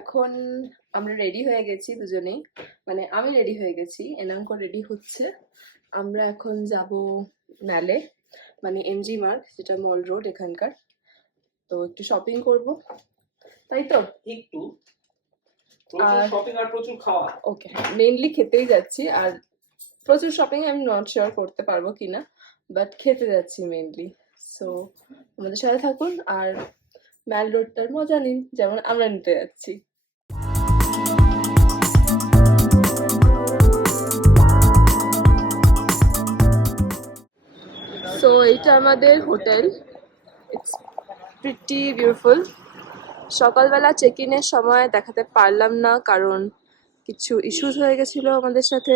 এখন আমরা রেডি হয়ে গেছি দুজনেই, মানে আমি রেডি হয়ে গেছি, এনাঙ্কো রেডি হচ্ছে। আমরা এখন যাব ম্যালে, মানে এমজি মার্ট, যেটা মল রোড এখানকার। তো একটু শপিং করব, তাই তো? একটু প্রচুর শপিং আর প্রচুর খাওয়া। ওকে, মেইনলি খেতেই যাচ্ছি, আর প্রচুর শপিং আমি নট শিওর করতে পারবো কিনা, বাট খেতে যাচ্ছি মেইনলি। সো আমাদের সাথে থাকুন আর ম্যাল রোডটার মজা নিন, যেমন আমরা নিতে যাচ্ছি। সো এইটা আমাদের হোটেল, ইটস প্রিটি বিউটিফুল। সকালবেলা চেক ইনের সময় দেখাতে পারলাম না, কারণ কিছু ইস্যুস হয়ে গেছিল আমাদের সাথে,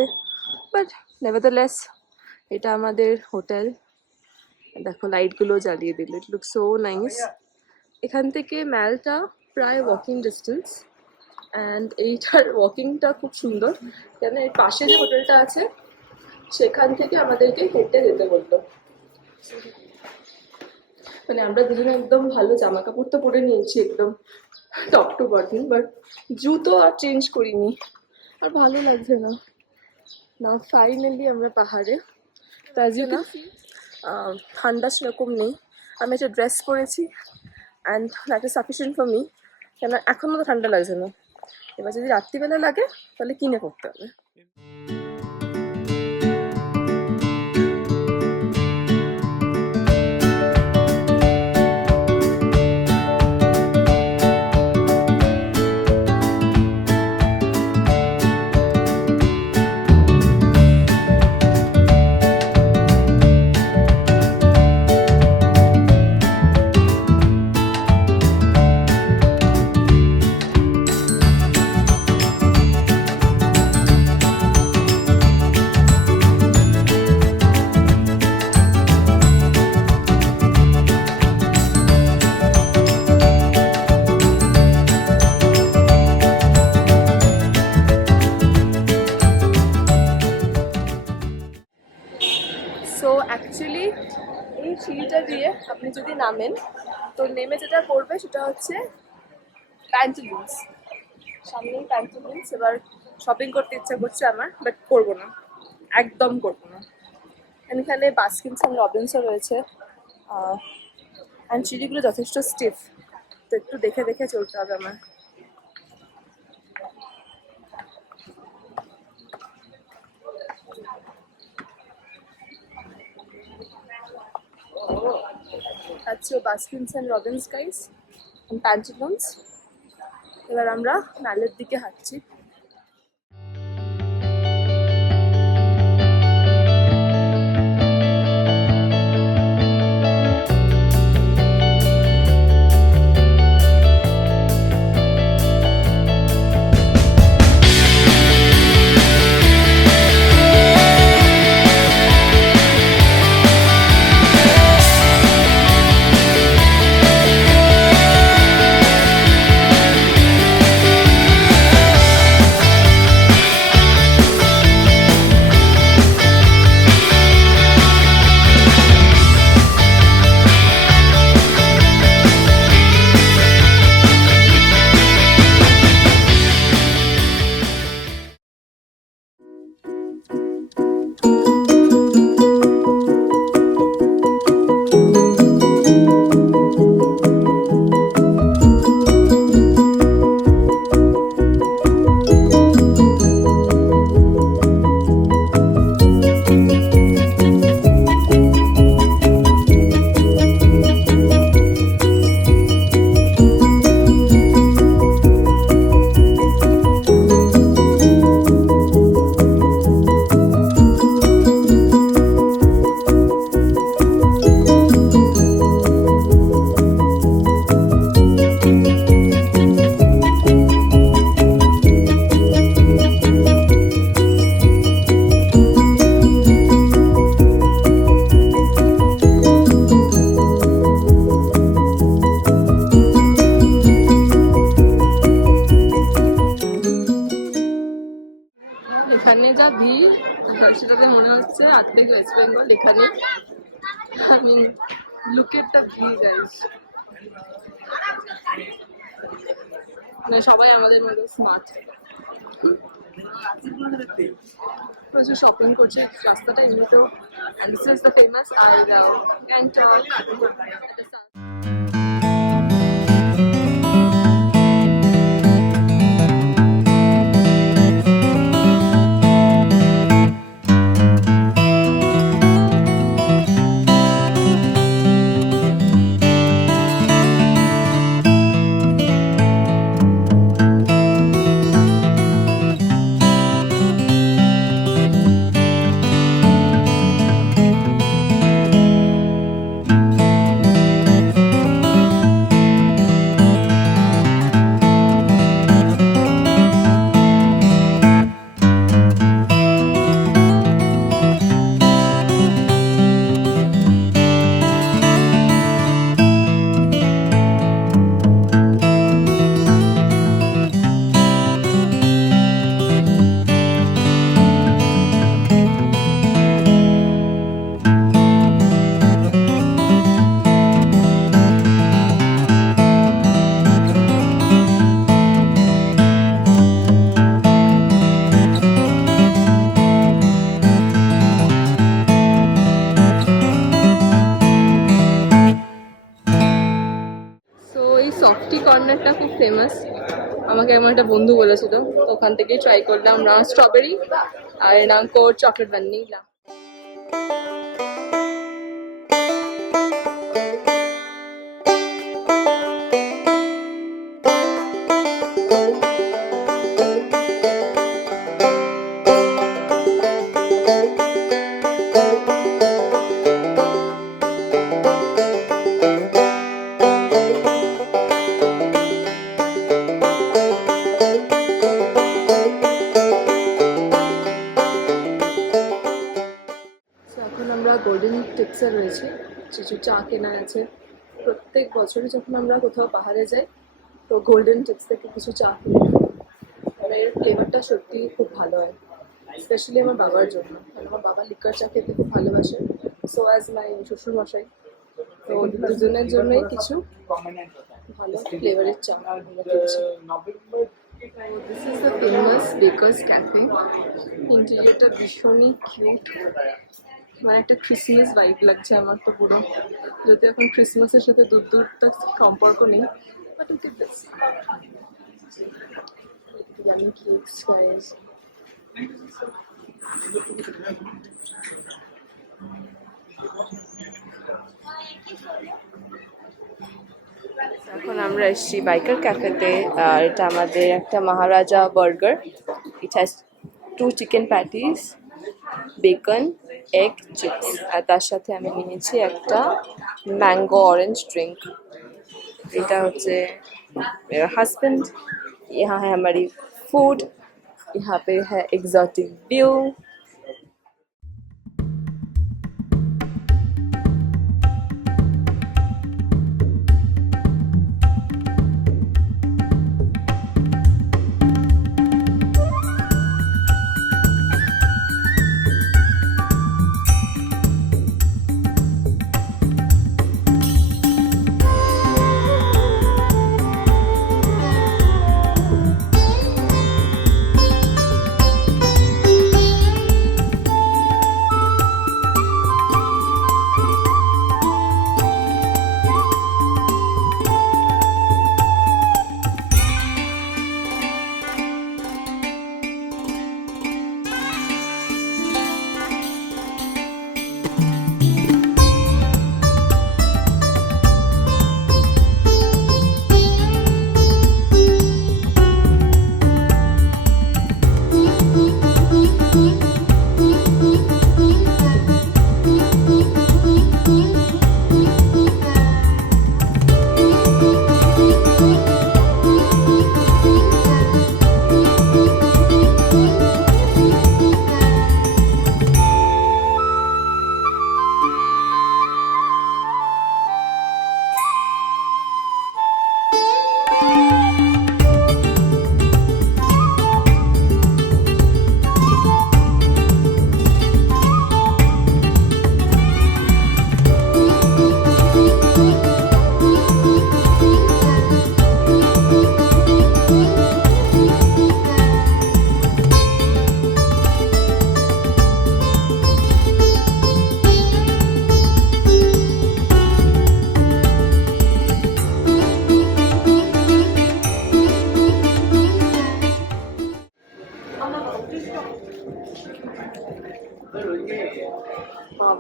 বাট নেভারদারলেস এটা আমাদের হোটেল। দেখো লাইটগুলো জ্বালিয়ে দিল, ইট লুক সো নাইস। এখান থেকে ম্যালটা প্রায় ওয়াকিং ডিস্টেন্স, অ্যান্ড এইটার ওয়াকিংটা খুব সুন্দর, কেন এর পাশে যে হোটেলটা আছে সেখান থেকে আমাদেরকে হেঁটে যেতে বললো। মানে আমরা দুজনে একদম ভালো জামা কাপড় তো পরে নিয়েছি একদম টপ টু বটম, বাট জুতো আর চেঞ্জ করিনি, আর ভালো লাগছে না। না ফাইনালি আমরা পাহাড়ে, তার জন্য ঠান্ডা সেরকম নেই। আমি একটা ড্রেস পরেছি and that is sufficient for me, কেন এখনও তো ঠান্ডা লাগছে না। এবার যদি রাত্রিবেলা লাগে তাহলে কিনে করতে হবে। সো অ্যাকচুয়ালি এই সিঁড়িটা দিয়ে আপনি যদি নামেন, তো নেমে যেটা পড়বে সেটা হচ্ছে প্যান্টালুন্স, সামনেই প্যান্টালুন্স। এবার শপিং করতে ইচ্ছা করছে আমার, বাট করবো না, একদম করবো না। এখানে বাস্কিনস অ্যান্ড রবিন্সও রয়েছে, অ্যান্ড সিঁড়িগুলো যথেষ্ট স্টিফ, তো একটু দেখে দেখে চলতে হবে আমার। আচ্ছা, বাস্কিনস অ্যান্ড রবিন্স গাইস, প্যান্টালুন্স। এবার আমরা ম্যালের দিকে হাঁটছি। এখানে যা ভিড়, সেটাতে মনে হচ্ছে আর্ধেক ওয়েস্ট বেঙ্গল এখানে। I mean, look at the view, guys. মানে সবাই আমাদের মতো স্মার্ট। প্রচুর শপিং করছে রাস্তাটা এমনিতেও। And this is the famous Gangtok. সো এই সফটি কর্নারটা খুব ফেমাস। আমাকে আমার একটা বন্ধু বলেছিল, তো ওখান থেকেই ট্রাই করলাম না স্ট্রবেরি আর না চকলেট ভ্যানিলা। এখন আমরা গোল্ডেন টিপসে রয়েছি, কিছু চা কেনা আছে। প্রত্যেক বছরই যখন আমরা কোথাও পাহাড়ে যাই তো গোল্ডেন টিপস থেকে কিছু চা কিনে আনি। মানে এর ফ্লেভারটা সত্যি খুব ভালো হয়, স্পেশালি আমার বাবার জন্য, কারণ আমার বাবা লিকার চা খেতে খুব ভালোবাসে। সো অ্যাজ মাই শ্বশুরমশাই, তো দুজনের জন্যই কিছু ভালো ফ্লেভারের চা আমরা কিনছি। This is the famous bakers cafe. ইন্টেরিয়রটা ভীষণই কিউট, মানে একটা ক্রিসমাস ভাইব লাগছে আমার তো পুরো, যদি এখন ক্রিসমাসের সাথে দূর দূর তক সম্পর্ক নেই, but look at this yummy cakes guys. এখন আমরা এসেছি বাইকার ক্যাফেতে, আর এটা আমাদের একটা Maharaja burger. It has 2 chicken patties, bacon, egg, chips, আর তার সাথে আমি নিয়েছি একটা ম্যাঙ্গো ऑरेंज ड्रिंक। এটা হচ্ছে मेरा हस्बैंड। यहाँ है हमारी फूड, यहाँ पे है एग्जॉटिक व्यू।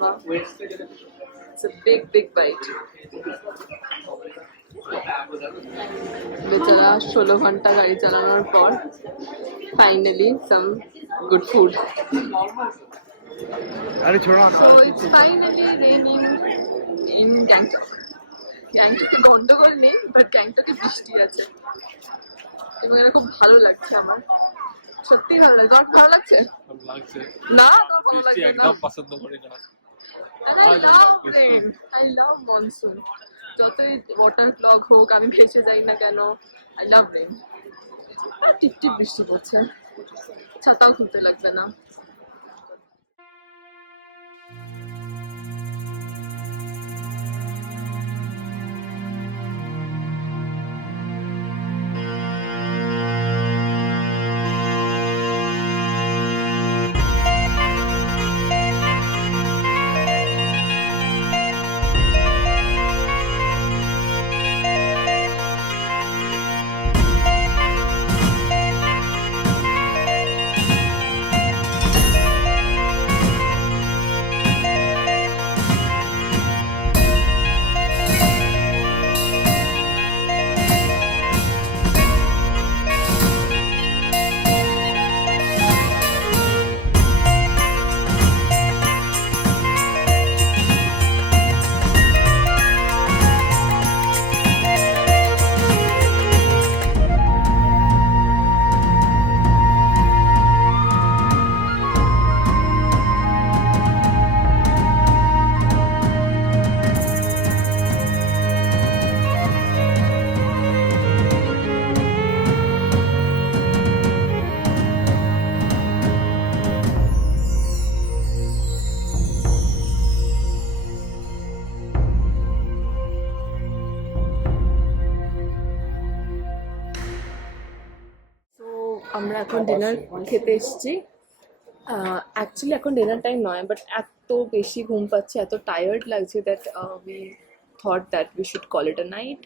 বাবা, it's a big bite. বেচারা 16 ঘন্টা গাড়ি চালানোর পর ফাইনালি সাম গুড ফুড। अरे छोड़ो So it's finally raining in Gangtok. গ্যাংটকে গন্ডগোল নেই, বাট গ্যাংটকে বৃষ্টি আছে এবং এটা খুব ভালো লাগছে আমার, সত্যি ভালো লাগছে। তোমার ভালো লাগছে? লাগছে না, তোর ভালো বৃষ্টি লাগছে না? একদম পছন্দ করি না। And I love rain. I love monsoon. যতই ওয়াটার ক্লগ হোক, আমি ভেসে যাই না কেন, আই লাভ রেন। টিপ টিপ বৃষ্টি পড়ছে, ছাতাও খুলতে লাগবে না। তো আমরা এখন ডিনার খেতে এসেছি। অ্যাকচুয়ালি এখন ডিনার টাইম নয়, বাট এত বেশি ঘুম পাচ্ছে, এত টায়ার্ড লাগছে that we thought that we should call it a নাইট।